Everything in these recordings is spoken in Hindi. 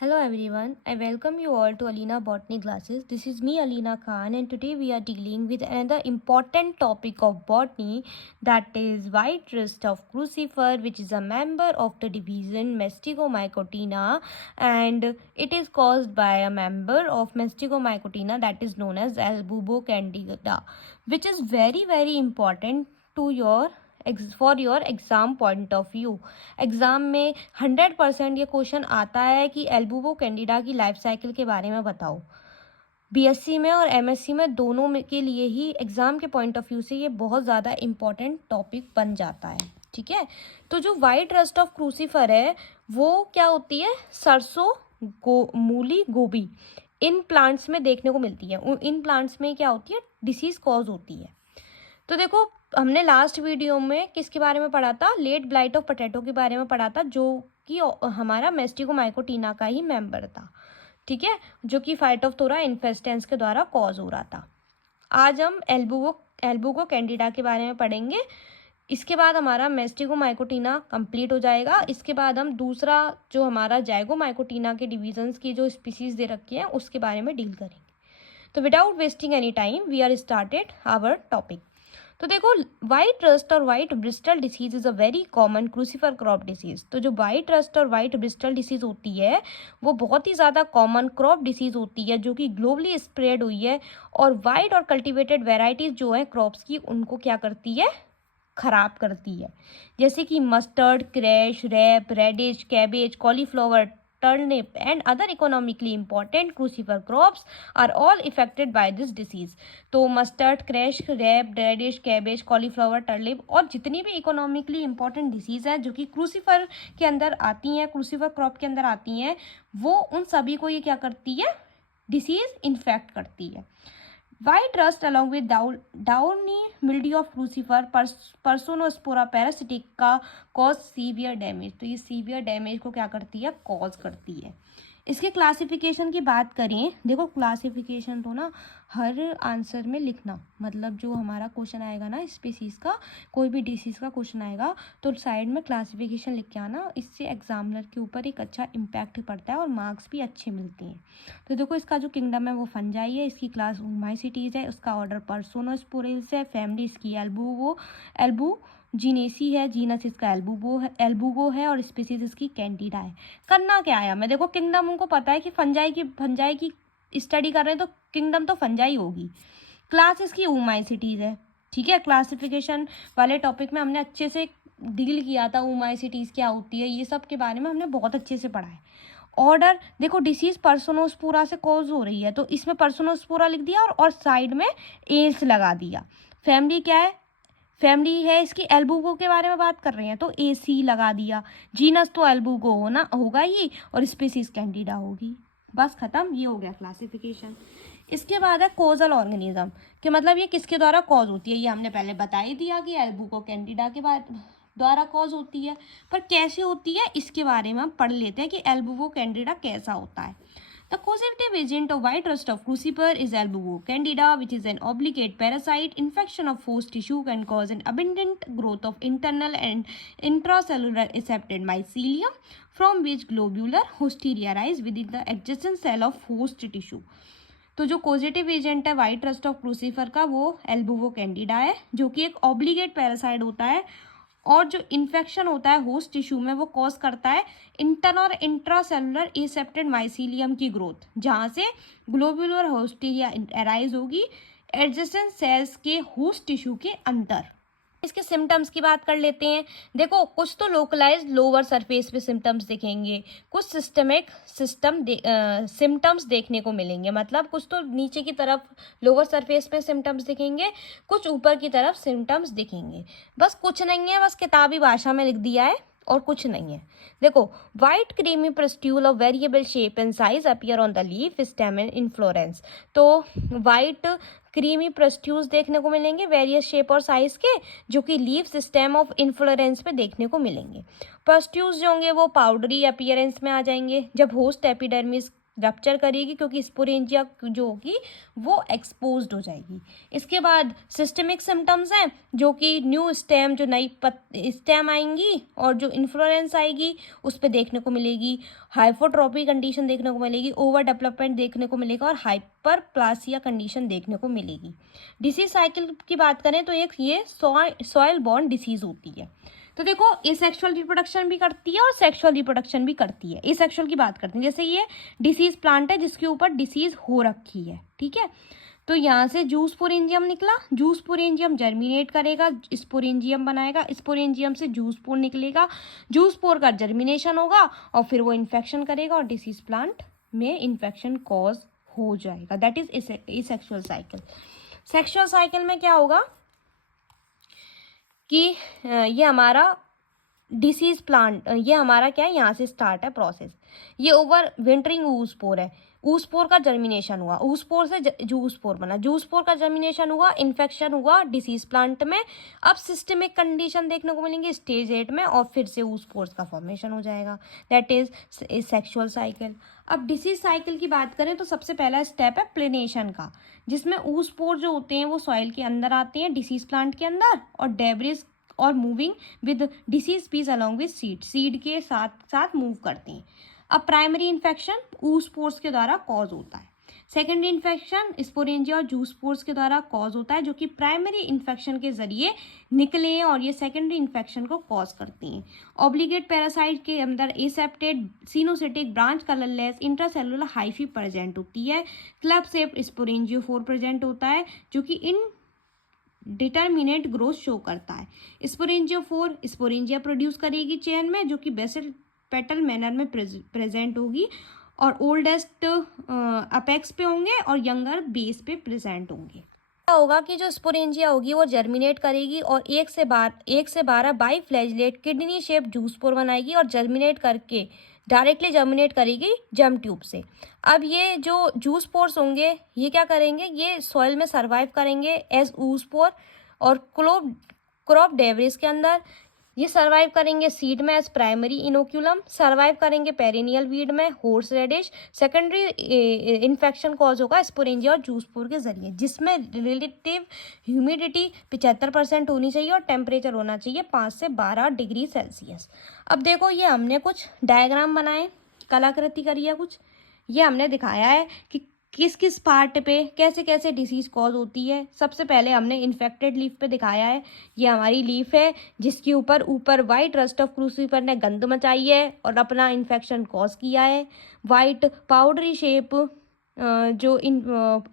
Hello everyone, I welcome you all to Alina Botany Classes. This is me Alina Khan and today we are dealing with another important topic of botany, that is white rust of crucifer, which is a member of the division Mysticomycotina, and it is caused by a member of Mysticomycotina that is known as Albubocandida, which is very important to your for your exam point of view. Exam में 100% ये क्वेश्चन आता है कि एल्बुबो कैंडिडा की लाइफ साइकिल के बारे में बताओ। बीएससी में और एमएससी में दोनों में के लिए ही एग्ज़ाम के पॉइंट ऑफ व्यू से ये बहुत ज़्यादा इम्पॉर्टेंट टॉपिक बन जाता है। ठीक है, तो जो वाइट रस्ट ऑफ क्रूसीफर है वो क्या होती है? सरसों, मूली, गोभी इन प्लांट्स में देखने को मिलती है। इन प्लांट्स में क्या होती है? डिसीज़ कॉज होती है। तो देखो, हमने लास्ट वीडियो में किसके बारे में पढ़ा था? लेट ब्लाइट ऑफ पोटैटो के बारे में पढ़ा था, जो कि हमारा मैस्टिकोमाइकोटिना का ही मेंबर था। ठीक है, जो कि फाइटोप्थोरा इन्फेस्टेंस के द्वारा कॉज हो रहा था। आज हम एल्बुगो कैंडिडा के बारे में पढ़ेंगे। इसके बाद हमारा मैस्टिकोमाइकोटिना कंप्लीट हो जाएगा। इसके बाद हम दूसरा जो हमारा जाइगोमाइकोटिना के डिविजन्स की जो स्पीसीज दे रखी हैं उसके बारे में डील करेंगे। तो without wasting any time we are started our topic. तो देखो, वाइट रस्ट और white blister disease is a very common crucifer crop disease. तो जो वाइट रस्ट और वाइट ब्रिस्टल डिसीज होती है वो बहुत ही ज़्यादा कॉमन क्रॉप डिसीज होती है, जो कि ग्लोबली स्प्रेड हुई है। और वाइट और कल्टिवेटेड वेराइटीज़ जो है क्रॉप्स की, उनको क्या करती है? खराब करती है। जैसे कि mustard, cress, rape, radish, cabbage, cauliflower, turnip and other economically important crucifer crops are all affected by this disease। तो mustard, cress, rape, radish, cabbage, cauliflower, turnip और जितनी भी इकोनॉमिकली इंपॉर्टेंट डिसीज है जो कि क्रूसीफर के अंदर आती हैं, क्रूसीफर क्रॉप के अंदर आती हैं, वो उन सभी को ये क्या करती है? डिसीज इन्फेक्ट करती है। White rust along with downy mildew of crucifer Persoonospora parasitic का कॉज सीवियर डैमेज। तो ये सीवियर डैमेज को क्या करती है? कॉज करती है। इसके क्लासिफिकेशन की बात करें, देखो क्लासिफिकेशन तो ना हर आंसर में लिखना, मतलब जो हमारा क्वेश्चन आएगा ना स्पीसीज का, कोई भी डिसीज़ का क्वेश्चन आएगा तो साइड में क्लासिफिकेशन लिख के आना। इससे एग्जामिनर के ऊपर एक अच्छा इम्पैक्ट पड़ता है और मार्क्स भी अच्छे मिलते हैं। तो देखो, इसका जो किंगडम है वो फंजाई है, इसकी क्लास ओमाइसीटीज है, उसका ऑर्डर पर्सोनोस्पोरेल्स है, फैमिली इसकी एल्बू जीनेसी है, जीनस इसका एल्बुगो है और स्पीसीज इसकी कैंडिडा है। करना क्या है हमें? देखो, किंगडम उनको पता है कि फंजाई की स्टडी कर रहे हैं तो किंगडम तो फंजाई होगी। क्लास इसकी ओमाइसीटीज है। ठीक है, क्लासिफिकेशन वाले टॉपिक में हमने अच्छे से डील किया था। ओमाइसीटीज क्या होती है, ये सब के बारे में हमने बहुत अच्छे से पढ़ा है। ऑर्डर देखो, डिसीज पर्सोनोस्पोरा से कॉज हो रही है तो इसमें पर्सोनोस्पोरा लिख दिया और साइड में एल्स लगा दिया। फैमिली क्या है? फैमिली है इसकी एल्बुगो के बारे में बात कर रहे हैं तो AC लगा दिया। जीनस तो एल्बुगो होगा ही और स्पीसीज कैंडिडा होगी। बस खत्म, ये हो गया क्लासिफिकेशन। इसके बाद है कोजल ऑर्गेनिज्म, कि मतलब ये किसके द्वारा कॉज होती है। ये हमने पहले बता ही दिया कि एल्बुगो कैंडिडा के द्वारा कॉज होती है, पर कैसे होती है इसके बारे में हम पढ़ लेते हैं कि एल्बुगो कैंडिडा कैसा होता है। The causative agent of white rust of crucifer is Albugo candida, which is an obligate parasite. Infection of host tissue can cause an abundant growth of internal and intracellular accepted mycelium, from which globular hosteria arise within the adjacent cell of host tissue। तो जो कॉजेटिव एजेंट है वाइट रस्ट ऑफ क्रूसीफर का वो एल्बुगो कैंडिडा है, जो कि एक ऑब्लिगेट पैरासाइट होता है और जो इन्फेक्शन होता है होस्ट टिश्यू में वो कॉज करता है इंटर और इंट्रासेलुलर एसेप्टेड माइसीलियम की ग्रोथ, जहाँ से ग्लोबुलर होस्टीरिया अराइज होगी एडजेसेंट सेल्स के होस्ट टिश्यू के अंदर। इसके सिम्टम्स की बात कर लेते हैं। देखो, कुछ तो लोकलाइज्ड लोअर सरफेस पे सिम्टम्स दिखेंगे, कुछ सिम्टम्स देखने को मिलेंगे, मतलब कुछ तो नीचे की तरफ लोअर सरफेस पे सिम्टम्स दिखेंगे, कुछ ऊपर की तरफ सिम्टम्स दिखेंगे। बस कुछ नहीं है, बस किताबी भाषा में लिख दिया है और कुछ नहीं है। देखो, white creamy pustule of variable shape and size appear on the leaf, stem and inflorescence. तो वाइट क्रीमी प्रस्ट्यूल्स देखने को मिलेंगे वेरियस शेप और साइज के, जो कि लीफ, स्टेम ऑफ इन्फ्लोरेंस पे देखने को मिलेंगे। प्रस्ट्यूल्स जो होंगे वो पाउडरी अपीयरेंस में आ जाएंगे जब होस्ट एपिडर्मिस रप्चर करेगी क्योंकि स्पोरेंजिया जो होगी वो एक्सपोज्ड हो जाएगी। इसके बाद सिस्टमिक सिम्टम्स हैं जो कि न्यू स्टेम, जो नई स्टेम आएंगी और जो इन्फ्लोरेंस आएगी उस पर देखने को मिलेगी, हाइपोट्रोपी कंडीशन देखने को मिलेगी, ओवर डेवलपमेंट देखने को मिलेगा और हाइपर प्लासिया कंडीशन देखने को मिलेगी। डिसीज साइकिल की बात करें तो एक ये सॉइल बॉर्न डिसीज होती है। तो देखो एसेक्सुअल रिप्रोडक्शन भी करती है और सेक्सुअल रिप्रोडक्शन भी करती है। एसेक्सुअल की बात करते हैं, जैसे ये डिसीज प्लांट है जिसके ऊपर डिसीज हो रखी है, ठीक है। तो यहाँ से जूस्पोरेंजियम निकला, जूस्पोरेंजियम जर्मिनेट करेगा, स्पोरेंजियम बनाएगा, स्पोरेंजियम से जूस्पोर निकलेगा, जूस्पोर का जर्मिनेशन होगा और फिर वो इन्फेक्शन करेगा और डिसीज प्लांट में इन्फेक्शन कॉज हो जाएगा। That is asexual cycle. Sexual cycle में क्या होगा कि ये हमारा डिसीज प्लांट, ये हमारा क्या है, यहाँ से स्टार्ट है प्रोसेस। ये ओवर विंटरिंग ऊस्पोर है, ऊस्पोर का जर्मिनेशन हुआ, ऊस्पोर से जूस्पोर बना, जूस्पोर का जर्मिनेशन हुआ, इन्फेक्शन हुआ डिसीज प्लांट में। अब सिस्टमिक कंडीशन देखने को मिलेंगे स्टेज 8 में और फिर से ऊस्पोर्स का फॉर्मेशन हो जाएगा। That is sexual cycle. अब डिसीज साइकिल की बात करें तो सबसे पहला स्टेप है प्लेनेशन का, जिसमें ऊस्पोर जो होते हैं वो सॉइल के अंदर आते हैं डिसीज प्लांट के अंदर और डेब्रिज और moving with disease species along with seed के साथ साथ मूव करती हैं। अब प्राइमरी इन्फेक्शन ऊस्पोर्स के द्वारा कॉज होता है, सेकेंडरी इन्फेक्शन स्पोरेंजिया और जूस्पोर्स के द्वारा कॉज होता है जो कि प्राइमरी इन्फेक्शन के जरिए निकले हैं और ये सेकेंडरी इन्फेक्शन को कॉज करती हैं। ऑब्लिगेट पैरासाइट के अंदर aseptate coenocytic branch colourless intracellular hyphae present होती है। क्लब शेप्ड स्पोरेंजियोफोर प्रेजेंट होता है जो कि इन डिटर्मिनेट ग्रोथ शो करता है। स्पोरेंजियोफोर स्पोरेंजिया प्रोड्यूस करेगी चेन में जो कि बेसल पेटल मैनर में प्रेजेंट होगी और ओल्डेस्ट अपेक्स पे होंगे और यंगर बेस पे प्रेजेंट होंगे। क्या होगा कि जो स्पोरेंजिया होगी वो जर्मिनेट करेगी और 1 से 12 by flagellate kidney shape zoospore बनाएगी और जर्मिनेट करके डायरेक्टली जर्मिनेट करेगी जर्म ट्यूब से। अब ये जो जूस्पोर्स होंगे ये क्या करेंगे, ये सॉइल में सर्वाइव करेंगे एज ऊस्पोर और क्रॉप डेब्रिस के अंदर। ये सर्वाइव करेंगे सीड में एज प्राइमरी इनोक्यूलम, सर्वाइव करेंगे पेरिनियल वीड में horseradish. Secondary infection cause होगा स्पोरेंजिया और जूस्पोर के जरिए, जिसमें रिलेटिव ह्यूमिडिटी 75% होनी चाहिए और टेम्परेचर होना चाहिए 5 से 12 डिग्री सेल्सियस। अब देखो ये हमने कुछ डायग्राम बनाए, कलाकृति करी है कुछ, ये हमने दिखाया है कि किस किस पार्ट पे कैसे कैसे डिसीज कॉज होती है। सबसे पहले हमने इन्फेक्टेड लीफ पे दिखाया है, ये हमारी लीफ है जिसके ऊपर वाइट रस्ट ऑफ क्रूसीफर ने गंद मचाई है और अपना इन्फेक्शन कॉज किया है। वाइट पाउडरी शेप जो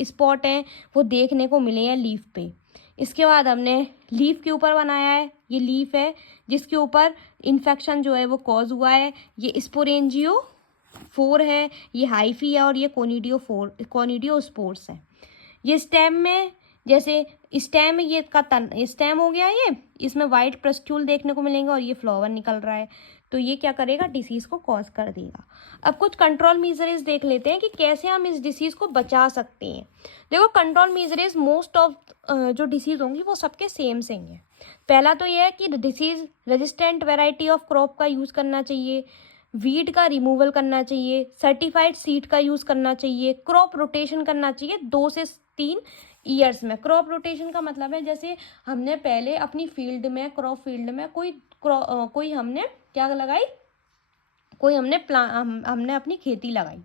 स्पॉट हैं वो देखने को मिले हैं लीफ पे। इसके बाद हमने लीफ के ऊपर बनाया है, ये लीफ है जिसके ऊपर इन्फेक्शन जो है वो कॉज हुआ है। ये स्पोरेंजियो 4 है, ये हाइफी है और ये कोनिडियोस्पोर्स है। ये स्टेम में, जैसे स्टेम ये का तन स्टेम हो गया, ये इसमें वाइट प्रस्ट्यूल देखने को मिलेंगे और ये फ्लावर निकल रहा है, तो ये क्या करेगा, डिसीज को कॉज कर देगा। अब कुछ कंट्रोल मेजर्स देख लेते हैं कि कैसे हम इस डिसीज को बचा सकते हैं। देखो कंट्रोल मेजर्स मोस्ट ऑफ जो डिसीज होंगी वो सबके सेम से ही है। पहला तो ये है कि disease resistant variety of crop का यूज करना चाहिए, वीड का रिमूवल करना चाहिए, सर्टिफाइड सीड का यूज़ करना चाहिए, क्रॉप रोटेशन करना चाहिए 2 से 3 ईयर्स में। क्रॉप रोटेशन का मतलब है जैसे हमने पहले अपनी फील्ड में, क्रॉप फील्ड में कोई हमने क्या लगाई, कोई हमने अपनी खेती लगाई,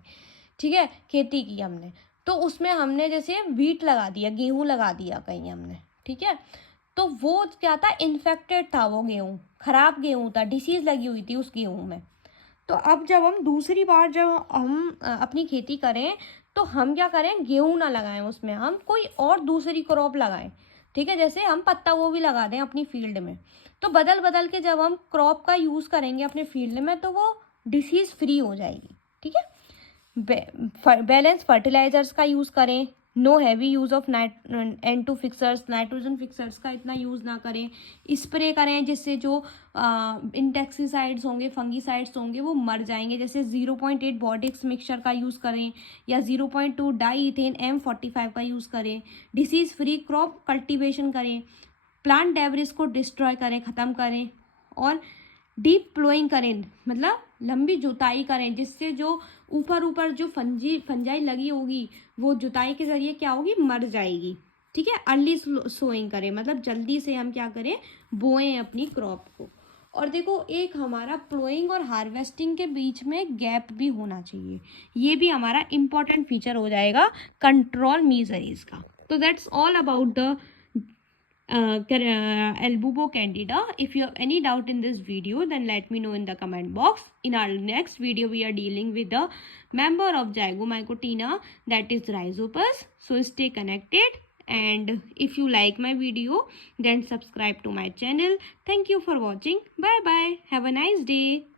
ठीक है, खेती की हमने, तो उसमें हमने जैसे वीट लगा दिया, गेहूँ लगा दिया कहीं हमने, ठीक है, तो वो क्या था, इन्फेक्टेड था, वो गेहूँ खराब गेहूँ था, डिसीज लगी हुई थी उस गेहूँ में। तो अब जब हम दूसरी बार जब हम अपनी खेती करें तो हम क्या करें, गेहूँ ना लगाएं, उसमें हम कोई और दूसरी क्रॉप लगाएं, ठीक है, जैसे हम पत्ता गोभी लगा दें अपनी फील्ड में। तो बदल बदल के जब हम क्रॉप का यूज़ करेंगे अपने फील्ड में तो वो डिसीज़ फ्री हो जाएगी, ठीक है। बैलेंस फर्टिलाइजर्स का यूज़ करें, know heavy use of N2 fixers, nitrogen fixers का इतना यूज़ ना करें। स्प्रे करें जिससे जो इंसेक्टिसाइड्स होंगे, फंगीसाइड्स होंगे वो मर जाएंगे, जैसे 0.8 बॉडिक्स मिक्सचर का यूज़ करें या 0.2 डाईइथेन M45 का यूज़ करें। डिसीज़ फ्री क्रॉप कल्टीवेशन करें, प्लांट डेब्रिस को डिस्ट्रॉय करें, ख़त्म करें और डीप प्लोइंग करें, मतलब लंबी जुताई करें, जिससे जो ऊपर जो फंजाई लगी होगी वो जुताई के ज़रिए क्या होगी, मर जाएगी। ठीक है, अर्ली सोइंग करें, मतलब जल्दी से हम क्या करें, बोएं अपनी क्रॉप को। और देखो, एक हमारा प्लोइंग और हार्वेस्टिंग के बीच में गैप भी होना चाहिए, ये भी हमारा इम्पॉर्टेंट फीचर हो जाएगा कंट्रोल मीजरीज का। तो that's all about the Albubo candida. If you have any doubt in this video, then let me know in the comment box. In our next video, we are dealing with the member of Zygomycotina, that is Rhizopus. So stay connected, and if you like my video, then subscribe to my channel. Thank you for watching. Bye bye. Have a nice day.